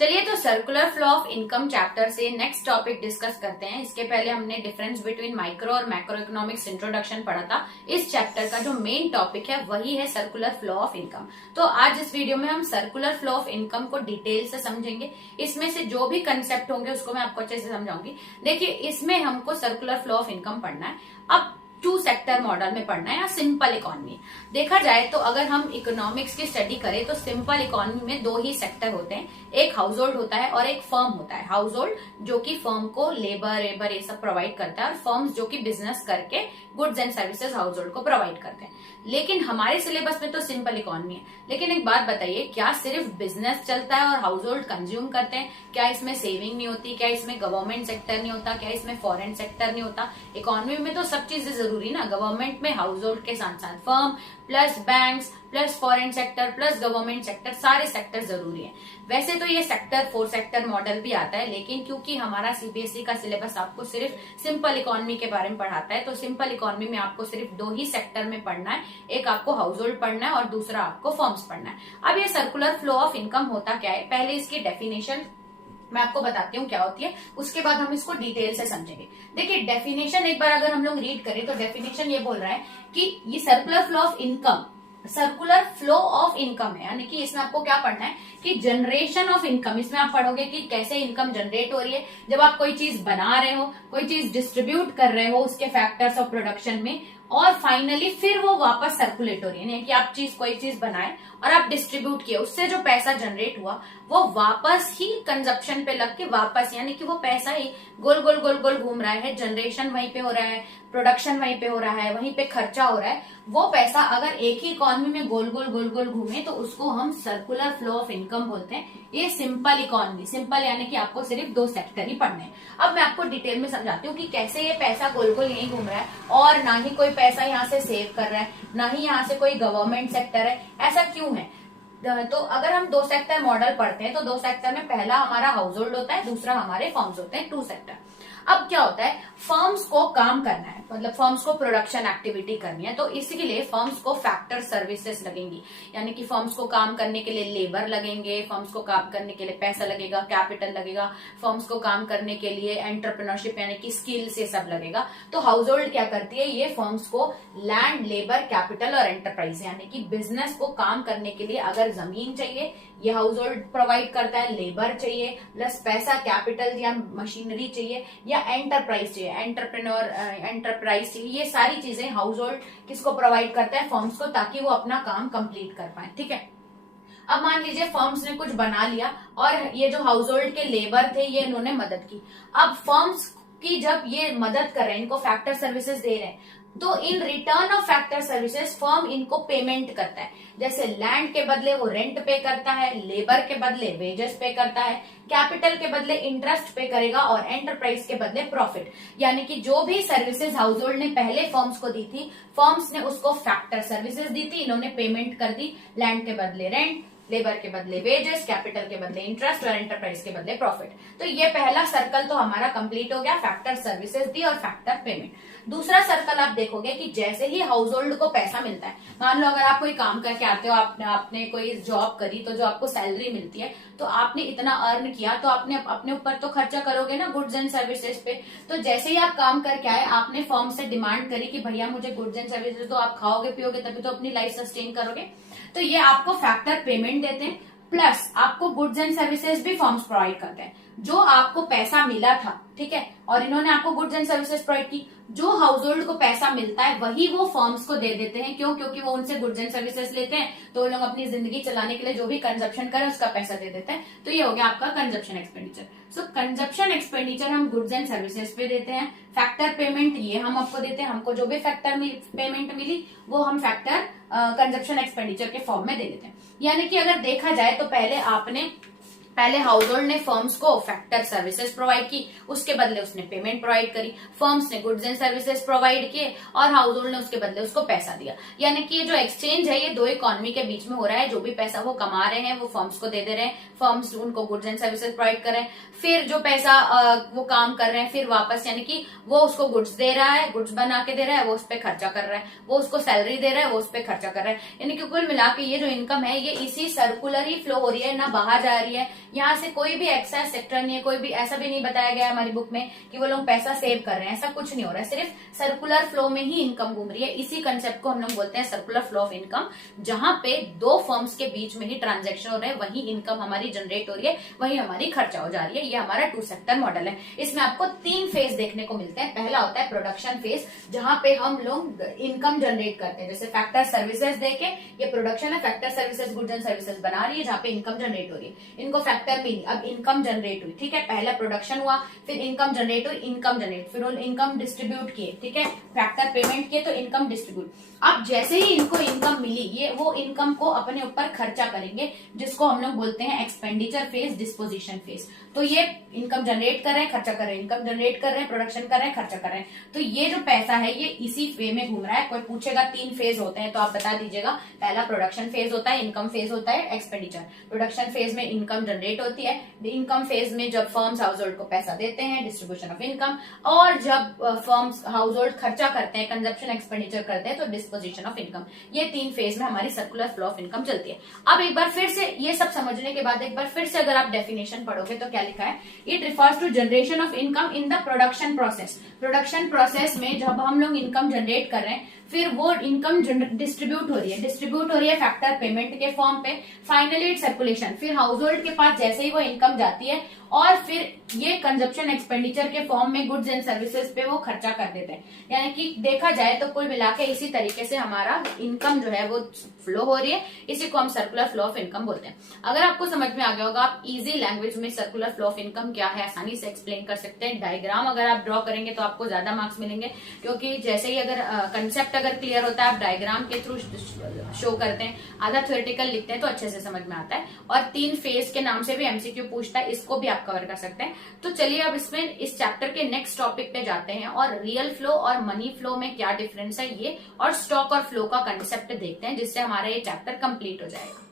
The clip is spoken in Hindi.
चलिए तो circular flow of income chapter से नेक्स्ट टॉपिक डिस्कस करते हैं। इसके पहले हमने डिफरेंस बिटवीन माइक्रो और मैक्रो इकोनॉमिक्स इंट्रोडक्शन पढ़ा था। इस चैप्टर का जो मेन टॉपिक है वही है सर्कुलर फ्लो ऑफ इनकम। तो आज इस वीडियो में हम सर्कुलर फ्लो ऑफ इनकम को डिटेल से समझेंगे। इसमें से जो भी कंसेप्ट होंगे उसको मैं आपको अच्छे से समझाऊंगी। देखिए, इसमें हमको सर्कुलर फ्लो ऑफ इनकम पढ़ना है। अब टू सेक्टर मॉडल में पढ़ना है या सिंपल इकोनॉमी। देखा जाए तो अगर हम इकोनॉमिक्स की स्टडी करें तो सिंपल इकोनॉमी में दो ही सेक्टर होते हैं, एक हाउस होल्ड होता है और एक फर्म होता है। हाउस होल्ड जो कि फर्म को लेबर ये सब प्रोवाइड करता है, और फर्म्स जो कि बिजनेस करके goods and services house hold को प्रोवाइड करते हैं। लेकिन हमारे सिलेबस में तो सिंपल इकोनॉमी है। लेकिन एक बात बताइए, क्या सिर्फ बिजनेस चलता है और हाउस होल्ड कंज्यूम करते हैं? क्या इसमें सेविंग नहीं होती? क्या इसमें गवर्नमेंट सेक्टर नहीं होता? क्या इसमें फॉरेन सेक्टर नहीं होता? इकोनॉमी में तो सब चीजें जरूरी ना। गवर्नमेंट में हाउस होल्ड के साथ साथ firm plus banks plus foreign sector plus government sector, सारे सेक्टर जरूरी है। वैसे तो ये सेक्टर 4 सेक्टर मॉडल भी आता है, लेकिन क्योंकि हमारा सीबीएसई का सिलेबस आपको सिर्फ सिंपल इकोनॉमी के बारे में पढ़ाता है, तो सिंपल इकोनॉमी में आपको सिर्फ दो ही सेक्टर में पढ़ना है। एक आपको हाउस होल्ड पढ़ना है और दूसरा आपको फर्म्स पढ़ना है। अब ये सर्कुलर फ्लो ऑफ इनकम होता क्या है, पहले इसकी डेफिनेशन मैं आपको बताती हूँ क्या होती है, उसके बाद हम इसको डिटेल से समझेंगे। देखिए, डेफिनेशन एक बार अगर हम लोग रीड करें तो डेफिनेशन ये बोल रहा है कि ये circular flow of income, circular flow of income है, यानी कि इसमें आपको क्या पढ़ना है कि जनरेशन ऑफ इनकम। इसमें आप पढ़ोगे कि कैसे इनकम जनरेट हो रही है जब आप कोई चीज बना रहे हो, कोई चीज डिस्ट्रीब्यूट कर रहे हो उसके फैक्टर्स ऑफ प्रोडक्शन में, और फाइनली फिर वो वापस सर्कुलेट हो रही है। यानी कि आप कोई चीज बनाए और आप डिस्ट्रीब्यूट किए, उससे जो पैसा जनरेट हुआ वो वापस ही कंजप्शन पे लग के वापस, यानी कि वो पैसा ही गोल गोल गोल गोल घूम रहा है। जनरेशन वहीं पे हो रहा है, प्रोडक्शन वहीं पे हो रहा है, वहीं पे खर्चा हो रहा है। वो पैसा अगर एक ही इकोनॉमी में गोल गोल घूमे तो उसको हम सर्कुलर फ्लो ऑफ इनकम बोलते हैं। ये सिंपल इकोनॉमी, सिंपल यानी कि आपको सिर्फ दो सेक्टर ही पढ़ने हैं। अब मैं आपको डिटेल में समझाती हूँ कि कैसे ये पैसा गोल गोल यहीं घूम रहा है, और ना ही कोई पैसा यहाँ से सेव कर रहा है, ना ही यहाँ से कोई गवर्नमेंट सेक्टर है। ऐसा क्यों है? तो अगर हम दो सेक्टर मॉडल पढ़ते हैं तो दो सेक्टर में पहला हमारा हाउस होल्ड होता है, दूसरा हमारे फर्म्स होते हैं, टू सेक्टर। अब क्या होता है, फर्म्स को काम करना है, मतलब फर्म्स को प्रोडक्शन एक्टिविटी करनी है, तो इसके लिए फर्म्स को फैक्टर सर्विसेज लगेंगी। यानी कि फर्म्स को काम करने के लिए लेबर लगेंगे, फर्म्स को काम करने के लिए पैसा लगेगा, कैपिटल लगेगा, फर्म्स को काम करने के लिए एंटरप्रेन्योरशिप यानी कि स्किल्स, ये सब लगेगा। तो हाउस होल्ड क्या करती है, ये फर्म्स को लैंड, लेबर, कैपिटल और एंटरप्राइज यानी कि बिजनेस को काम करने के लिए अगर जमीन चाहिए, ये हाउस होल्ड प्रोवाइड करता है। लेबर चाहिए प्लस पैसा, कैपिटल या मशीनरी चाहिए, या एंटरप्राइज चाहिए, एंटरप्राइज चाहिए, ये सारी चीजें हाउस होल्ड किसको प्रोवाइड करता है, फर्म्स को, ताकि वो अपना काम कंप्लीट कर पाए। ठीक है। अब मान लीजिए फर्म्स ने कुछ बना लिया और ये जो हाउस होल्ड के लेबर थे ये इन्होंने मदद की। अब फर्म्स की जब ये मदद कर रहे हैं, इनको फैक्टर सर्विसेज दे रहे हैं, तो in return of factor services firm इनको पेमेंट करता है। जैसे लैंड के बदले वो रेंट पे करता है, लेबर के बदले वेजेस पे करता है, कैपिटल के बदले इंटरेस्ट पे करेगा, और एंटरप्राइज के बदले प्रॉफिट। यानी कि जो भी सर्विसेज हाउस होल्ड ने पहले फर्म्स को दी थी, फर्म्स ने उसको फैक्टर सर्विसेज दी थी, इन्होंने पेमेंट कर दी। लैंड के बदले रेंट, लेबर के बदले वेजेस, कैपिटल के बदले इंटरेस्ट और एंटरप्राइज के बदले प्रॉफिट। तो ये पहला सर्कल तो हमारा कंप्लीट हो गया, फैक्टर सर्विसेज दी और फैक्टर पेमेंट। दूसरा सर्कल आप देखोगे कि जैसे ही हाउस होल्ड को पैसा मिलता है, मान लो अगर आप कोई काम करके आते हो, आपने कोई जॉब करी, तो जो आपको सैलरी मिलती है, तो आपने इतना अर्न किया तो आपने अपने ऊपर तो खर्चा करोगे ना गुड्स एंड सर्विसेज पे। तो जैसे ही आप काम करके आए, आपने फर्म से डिमांड करी कि भैया मुझे गुड्स एंड सर्विसेज, तो आप खाओगे पियोगे तभी तो अपनी लाइफ सस्टेन करोगे। तो ये आपको फैक्टर पेमेंट देते हैं, प्लस आपको गुड्स एंड सर्विसेज भी फर्म्स प्रोवाइड करते हैं। जो आपको पैसा मिला था, ठीक है, और इन्होंने आपको गुड्स एंड सर्विसेज प्रोवाइड की, जो हाउस होल्ड को पैसा मिलता है वही वो फर्म्स को दे देते हैं। क्यों? क्योंकि वो उनसे गुड्स एंड सर्विसेज लेते हैं, तो वो लोग अपनी जिंदगी चलाने के लिए जो भी कंजप्शन करें उसका पैसा दे देते हैं। तो ये हो गया आपका कंजप्शन एक्सपेंडिचर। सो कंजप्शन एक्सपेंडिचर हम गुड्स एंड सर्विसेज पे देते हैं। फैक्टर पेमेंट ये हम आपको देते हैं, हमको जो भी फैक्टर पेमेंट मिली वो हम फैक्टर कंजप्शन एक्सपेंडिचर के फॉर्म में दे देते हैं। यानी कि अगर देखा जाए तो पहले हाउस होल्ड ने फर्म्स को फैक्टर सर्विसेज प्रोवाइड की, उसके बदले उसने पेमेंट प्रोवाइड करी। फर्म्स ने गुड्स एंड सर्विसेज प्रोवाइड किए और हाउस होल्ड ने उसके बदले उसको पैसा दिया। यानी कि ये जो एक्सचेंज है ये दो इकोनॉमी के बीच में हो रहा है। जो भी पैसा वो कमा रहे हैं वो फर्म्स को दे रहे हैं, फर्म्स उनको गुड्स एंड सर्विसेज प्रोवाइड कर रहे हैं, फिर जो पैसा वो काम कर रहे हैं फिर वापस, यानी कि वो उसको गुड्स दे रहा है, गुड्स बना के दे रहा है, वो उस पर खर्चा कर रहा है, वो उसको सैलरी दे रहा है, वो उस पर खर्चा कर रहा है। यानी कि कुल मिला के ये जो इनकम है ये इसी सर्कुलर ही फ्लो हो रही है, ना बाहर जा रही है यहाँ से कोई भी एक्साइज सेक्टर नहीं है, कोई भी ऐसा भी नहीं बताया गया हमारी बुक में कि वो लोग पैसा सेव कर रहे हैं, ऐसा कुछ नहीं हो रहा है, सिर्फ सर्कुलर फ्लो में ही इनकम घूम रही है। इसी कंसेप्ट को हम लोग बोलते हैं सर्कुलर फ्लो ऑफ इनकम, जहां पे दो फर्म्स के बीच में ही ट्रांजेक्शन हो रहे हैं, वही इनकम हमारी जनरेट हो रही है, वही हमारी खर्चा हो जा रही है। ये हमारा टू सेक्टर मॉडल है। इसमें आपको 3 फेज देखने को मिलते हैं। पहला होता है प्रोडक्शन फेज, जहां पे हम लोग इनकम जनरेट करते हैं, जैसे फैक्टर सर्विसेज देके ये प्रोडक्शन है, factor services goods and services बना रही है जहां पे इनकम जनरेट हो रही है। इनको फैक्टर भी नहीं, अब इनकम जनरेट हुई, ठीक है, पहला प्रोडक्शन हुआ, फिर इनकम जनरेट हुई, इनकम जनरेट, फिर इनकम डिस्ट्रीब्यूट किए, ठीक है, फैक्टर पेमेंट किए तो इनकम डिस्ट्रीब्यूट। अब जैसे ही इनको इनकम मिली, ये वो इनकम को अपने ऊपर खर्चा करेंगे, जिसको हम लोग बोलते हैं एक्सपेंडिचर फेज, डिस्पोजिशन फेज। तो ये इनकम जनरेट कर रहे हैं, खर्चा कर रहे हैं, इनकम जनरेट कर रहे हैं, प्रोडक्शन कर रहे हैं, खर्चा कर रहे हैं। तो ये जो पैसा है ये इसी वे में घूम रहा है। कोई पूछेगा 3 फेज होते हैं तो आप बता दीजिएगा, पहला प्रोडक्शन फेज होता है, इनकम फेज होता है, एक्सपेंडिचर। प्रोडक्शन फेज में इनकम जनरेट होती है, इनकम फेज में जब फर्म्स हाउस होल्ड को पैसा देते हैं, डिस्ट्रीब्यूशन ऑफ इनकम, और जब फर्म्स हाउस होल्ड खर्चा करते हैं, कंजप्शन एक्सपेंडिचर करते हैं, तो डिस्पोजिशन ऑफ इनकम। ये 3 फेज में हमारी सर्कुलर फ्लो ऑफ इनकम चलती है। अब एक बार फिर से ये सब समझने के बाद एक बार फिर से अगर आप डेफिनेशन पढ़ोगे तो क्या लिखा है, it refers to generation of income in the production process. Production process में जब हम लोग इनकम जनरेट कर रहे हैं, फिर वो इनकम डिस्ट्रीब्यूट हो रही है फैक्टर पेमेंट के फॉर्म पे, फाइनली इट सर्कुलेशन, फिर हाउस होल्ड के पास जैसे ही वो इनकम जाती है और फिर ये कंजप्शन एक्सपेंडिचर के फॉर्म में गुड्स एंड सर्विसेज पे वो खर्चा कर देते हैं। यानी कि देखा जाए तो कुल मिला के इसी तरीके से हमारा इनकम जो है वो फ्लो हो रही है, इसी को हम सर्कुलर फ्लो ऑफ इनकम बोलते हैं। अगर आपको समझ में आ गया होगा, आप इजी लैंग्वेज में सर्कुलर फ्लो ऑफ इनकम क्या है आसानी से एक्सप्लेन कर सकते हैं। डायग्राम अगर आप ड्रॉ करेंगे तो आपको ज्यादा मार्क्स मिलेंगे, क्योंकि जैसे ही अगर कंसेप्ट अगर क्लियर होता है, आप डायग्राम के थ्रू शो करते हैं, आधा थ्योरेटिकल लिखते हैं तो अच्छे से समझ में आता है। और 3 फेज के नाम से भी एमसीक्यू पूछता है, इसको भी आप कवर कर सकते हैं। तो चलिए अब इसमें इस चैप्टर के नेक्स्ट टॉपिक पे जाते हैं और रियल फ्लो और मनी फ्लो में क्या डिफरेंस है ये, और स्टॉक और फ्लो का कंसेप्ट देखते हैं, जिससे हमारा ये चैप्टर कंप्लीट हो जाएगा।